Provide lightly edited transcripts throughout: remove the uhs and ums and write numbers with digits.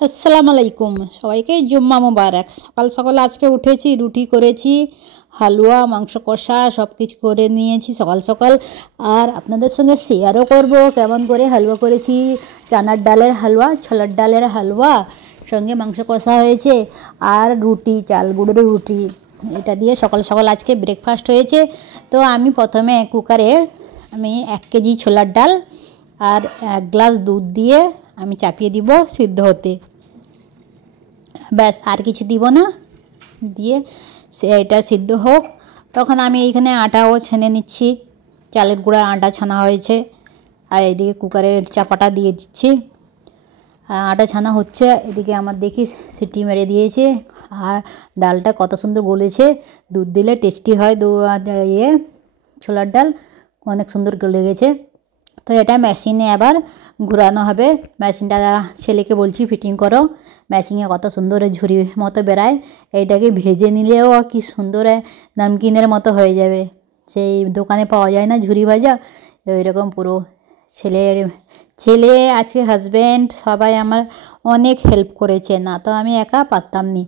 আসসালামু আলাইকুম, সবাইকে জুম্মা মুবারক। সকাল সকাল আজকে উঠেছি, রুটি করেছি, হালুয়া, মাংস কষা সব কিছু করে নিয়েছি সকাল সকাল। আর আপনাদের সঙ্গে শেয়ারও করব কেমন করে হালুয়া করেছি। চানার ডালের হালুয়া, ছোলার ডালের হালুয়া, সঙ্গে মাংস কষা হয়েছে আর রুটি, চাল গুঁড়োর রুটি। এটা দিয়ে সকাল সকাল আজকে ব্রেকফাস্ট হয়েছে। তো আমি প্রথমে কুকারে 1 কেজি ছোলার ডাল আর 1 গ্লাস দুধ দিয়ে আমি চাপিয়ে দিব সিদ্ধ হতে। ব্যাস, আর কিছু দিব না। দিয়ে এটা সিদ্ধ হোক, তখন আমি এইখানে আটাও ছেনে নিচ্ছি। চালের গুঁড়া আটা ছানা হয়েছে আর এদিকে কুকারের চাপাটা দিয়ে দিচ্ছি। আটা ছানা হচ্ছে, এদিকে আমার দেখি সিটি মেরে দিয়েছে। আর ডালটা কত সুন্দর গলেছে। দুধ দিলে টেস্টি হয়, ছোলার ডাল অনেক সুন্দর গলে গেছে। তো এটা মেশিনে আবার ঘুরানো হবে। মেশিনটা ছেলেকে বলছি ফিটিং করো। মেশিনে কত সুন্দর ঝুরি মতো বেরায়। এইটাকে ভেজে নিলেও কি সুন্দর নামকিনের মতো হয়ে যাবে। সেই দোকানে পাওয়া যায় না ঝুরি ভাজা, ওই রকম পুরো। ছেলে আজকে হাজব্যান্ড সবাই আমার অনেক হেল্প করেছে, না তো আমি একা পারতাম নি।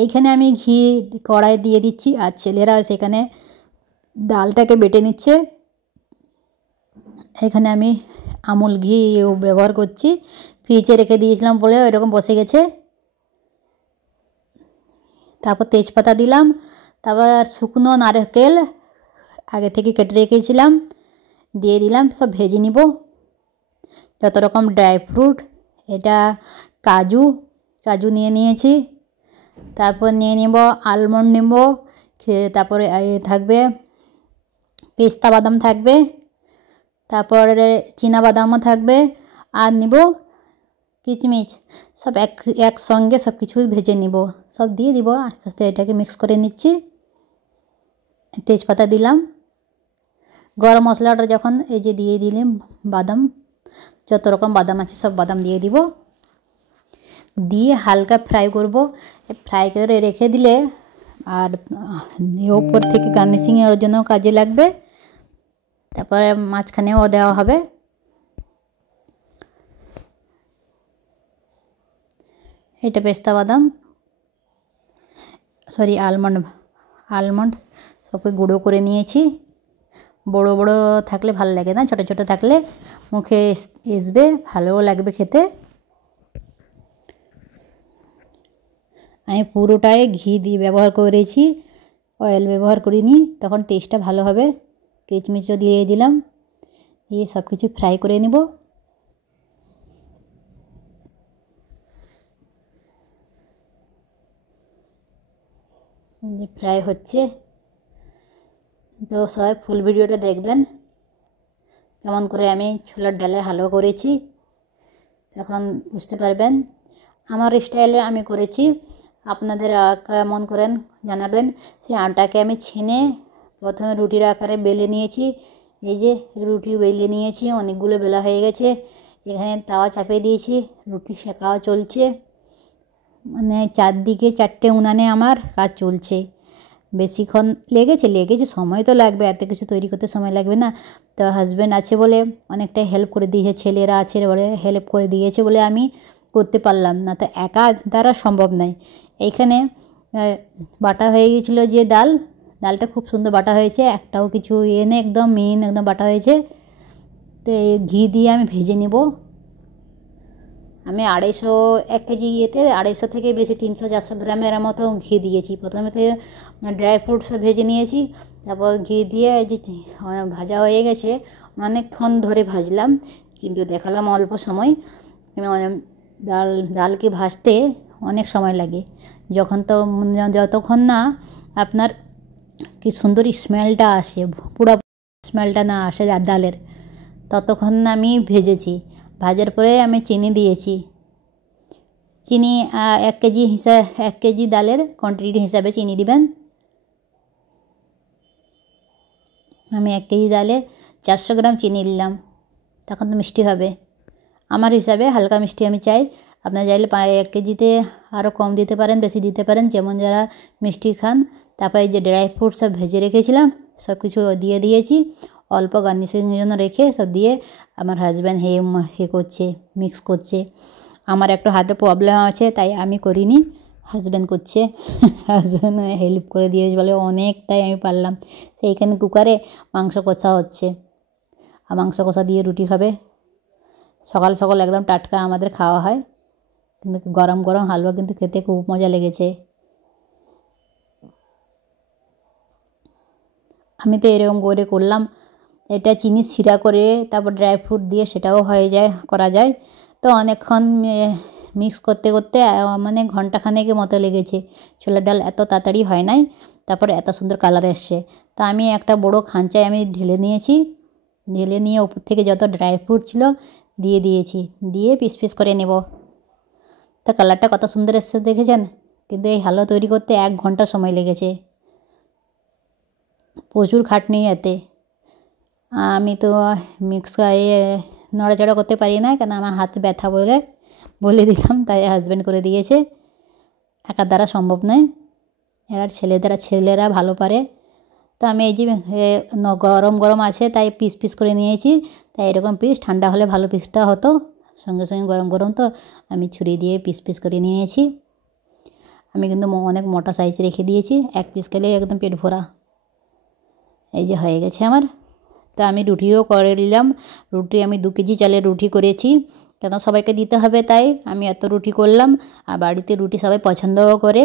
এইখানে আমি ঘি কড়াই দিয়ে দিচ্ছি আর ছেলেরা সেখানে ডালটাকে বেটে নিচ্ছে। এখানে আমি আমুল ঘি ব্যবহার করছি, ফ্রিজে রেখে দিয়েছিলাম বলে ওইরকম বসে গেছে। তারপর তেজপাতা দিলাম, তারপর শুকনো নারকেল আগে থেকে কেটে রেখেছিলাম দিয়ে দিলাম। সব ভেজে নিব যত রকম ড্রাই ফ্রুট। এটা কাজু কাজু নিয়ে নিয়েছি। তারপর নিয়ে নেব আলমন্ড নেব, তারপরে থাকবে পেস্তা বাদাম থাকবে, তারপরে চীনা বাদামও থাকবে, আর নিব কিচমিচ। সব একসঙ্গে সব কিছু ভেজে নিব, সব দিয়ে দিব। আস্তে আস্তে এটাকে মিক্স করে নিচ্ছি। তেজপাতা দিলাম। গরম মশলাটা যখন এই যে দিয়ে দিলাম, বাদাম, যত রকম বাদাম আছে সব বাদাম দিয়ে দিব। দিয়ে হালকা ফ্রাই করব। ফ্রাই করে রেখে দিলে আর ওপর থেকে গার্নিশিংয়ের জন্য কাজে লাগবে। তারপরে মাঝখানেও দেওয়া হবে। এটা পেস্তা বাদাম, সরি আলমন্ড সবকে গুঁড়ো করে নিয়েছি। বড় বড় থাকলে ভালো লাগে না, ছোট ছোট থাকলে মুখে আসবে, ভালোও লাগবে খেতে। আমি পুরোটাই ঘি দিয়ে ব্যবহার করেছি, অয়েল ব্যবহার করিনি, তখন টেস্টটা ভালো হবে। কিচমিচও দিয়ে দিলাম, দিয়ে সব কিছু ফ্রাই করে নেব। ফ্রাই হচ্ছে, তো সবাই ফুল ভিডিওটা দেখবেন কেমন করে আমি ছোলার ডালে হালুয়া করেছি, তখন বুঝতে পারবেন। আমার স্টাইলে আমি করেছি, আপনাদের কেমন করেন জানাবেন। সেই আটাকে আমি ছেনে প্রথমে রুটির আকারে বেলে নিয়েছি। এই যে রুটি বেলে নিয়েছি, অনেকগুলো বেলা হয়ে গেছে। এখানে তাওয়া চাপিয়ে দিয়েছি, রুটি সেকাও চলছে। মানে চারদিকে 4টে উনানে আমার কাজ চলছে। বেশিক্ষণ লেগেছে, সময় তো লাগবে, এত কিছু তৈরি করতে সময় লাগবে না। তো হাজব্যান্ড আছে বলে অনেকটাই হেল্প করে দিয়েছে, ছেলেরা আছে বলে হেল্প করে দিয়েছে বলে আমি করতে পারলাম, না তো একা দ্বারা সম্ভব নয়। এইখানে বাটা হয়ে গিয়েছিলো যে ডালটা খুব সুন্দর বাটা হয়েছে, একটাও কিছু নেই, একদম মিহিন একদম বাটা হয়েছে। তো এই ঘি দিয়ে আমি ভেজে নেব। আমি 1 কেজি ইয়েতে 250 থেকে বেশি 300-400 গ্রামের মতো ঘি দিয়েছি। প্রথমে ড্রাই ফ্রুটস ভেজে নিয়েছি, তারপর ঘি দিয়ে যে ভাজা হয়ে গেছে, অনেকক্ষণ ধরে ভাজলাম, কিন্তু দেখালাম অল্প সময়। ডালকে ভাজতে অনেক সময় লাগে, যতক্ষণ না আপনার কি সুন্দর স্মেলটা আসে, পুরো স্মেলটা না আসে ডালের, ততক্ষণ আমি ভেজেছি। ভাজার পরে আমি চিনি দিয়েছি। চিনি 1 কেজি ডালের কোয়ান্টিটি হিসাবে চিনি দিবেন। আমি 1 কেজি ডালে 400 গ্রাম চিনি দিলাম, তখন তো মিষ্টি হবে। আমার হিসাবে হালকা মিষ্টি আমি চাই। আপনারা চাইলে 1 কেজিতে আরও কম দিতে পারেন, বেশি দিতে পারেন, যেমন যারা মিষ্টি খান। তারপরে এই যে ড্রাই ফ্রুট সব ভেজে রেখেছিলাম, সব কিছু দিয়ে দিয়েছি। অল্প গার্নিশিংয়ের জন্য রেখে সব দিয়ে আমার হাজব্যান্ড করছে, মিক্স করছে। আমার একটু হাতে প্রবলেম আছে তাই আমি করিনি, হাজব্যান্ড করছে। হাজব্যান্ড হেল্প করে দিয়েছে বলে অনেকটাই আমি পারলাম। সেইখানে কুকারে মাংস কষা হচ্ছে, আর মাংস কষা দিয়ে রুটি খাবে। সকাল সকাল একদম টাটকা আমাদের খাওয়া হয়, কিন্তু গরম গরম হালুয়া কিন্তু খেতে খুব মজা লেগেছে। আমি তো এরকম করে করলাম, এটা চিনি শিরা করে তারপর ড্রাই ফ্রুট দিয়ে সেটাও হয়ে যায়, করা যায়। তো অনেকক্ষণ মিক্স করতে করতে মানে ঘন্টাখানেকের মতো লেগেছে। ছোলার ডাল এত তাড়াতাড়ি হয় নাই, তারপরে এত সুন্দর কালার এসছে। তা আমি একটা বড় খাঁচায় আমি ঢেলে নিয়েছি, ঢেলে নিয়ে উপর থেকে যত ড্রাই ফ্রুট ছিল দিয়ে দিয়েছি, দিয়ে পিস পিস করে নেব। তা কালারটা কত সুন্দর এসছে দেখেছেন? কিন্তু এই হালুয়া তৈরি করতে 1 ঘন্টা সময় লেগেছে, প্রচুর খাটনি এতে। আমি তো মিক্স নড়াচড়া করতে পারি না, কেন আমার হাতে ব্যথা বলে দিলাম, তাই হাজব্যান্ড করে দিয়েছে। একার দ্বারা সম্ভব নয়, এবার ছেলেরা ভালো পারে। তো আমি এই যে গরম গরম আছে তাই পিস পিস করে নিয়েছি। তাই এরকম পিস ঠান্ডা হলে ভালো পিসটা হতো, সঙ্গে সঙ্গে গরম গরম তো আমি ছুরি দিয়ে পিস পিস করে নিয়েছি। আমি কিন্তু অনেক মোটা সাইজ রেখে দিয়েছি, 1 পিস খেলে একদম পেট ভরা। এই যে হয়ে গেছে আমার। তো আমি রুটিও করে নিলাম। রুটি আমি 2 কেজি চালের রুটি করেছি, কেন সবাইকে দিতে হবে তাই আমি এত রুটি করলাম। আর বাড়িতে রুটি সবাই পছন্দও করে,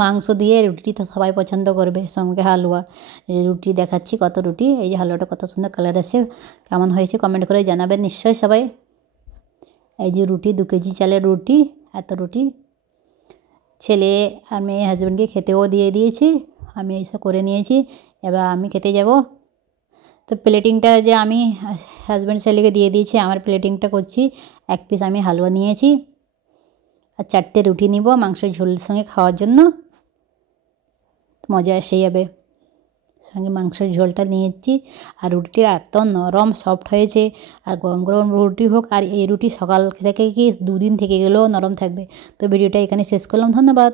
মাংস দিয়ে রুটি তো সবাই পছন্দ করবে, সঙ্গে হালুয়া। এই যে রুটি দেখাচ্ছি কত রুটি, এই যে হালুয়াটা কত সুন্দর কালার এসে, কেমন হয়েছে কমেন্ট করে জানাবেন নিশ্চয়ই সবাই। এই যে রুটি 2 কেজি চালের রুটি, এত রুটি ছেলে আর মেয়ে হাজব্যান্ডকে খেতেও দিয়ে দিয়েছি, আমি এইসব করে নিয়েছি। এবার আমি খেতে যাব। তো প্লেটিংটা যে আমি হাজব্যান্ড ছেলেকে দিয়ে দিয়েছি, আমার প্লেটিংটা করছি। 1 পিস আমি হালুয়া নিয়েছি আর 4টে রুটি নিব মাংসের ঝোলের সঙ্গে খাওয়ার জন্য, মজা এসে যাবে। সঙ্গে মাংসের ঝোলটা নিয়েছি, আর রুটিটা এত নরম সফট হয়েছে। আর গরম গরম রুটি হোক, আর এই রুটি সকাল থেকে কি 2 দিন থেকে গেলেও নরম থাকবে। তো ভিডিওটা এখানে শেষ করলাম, ধন্যবাদ।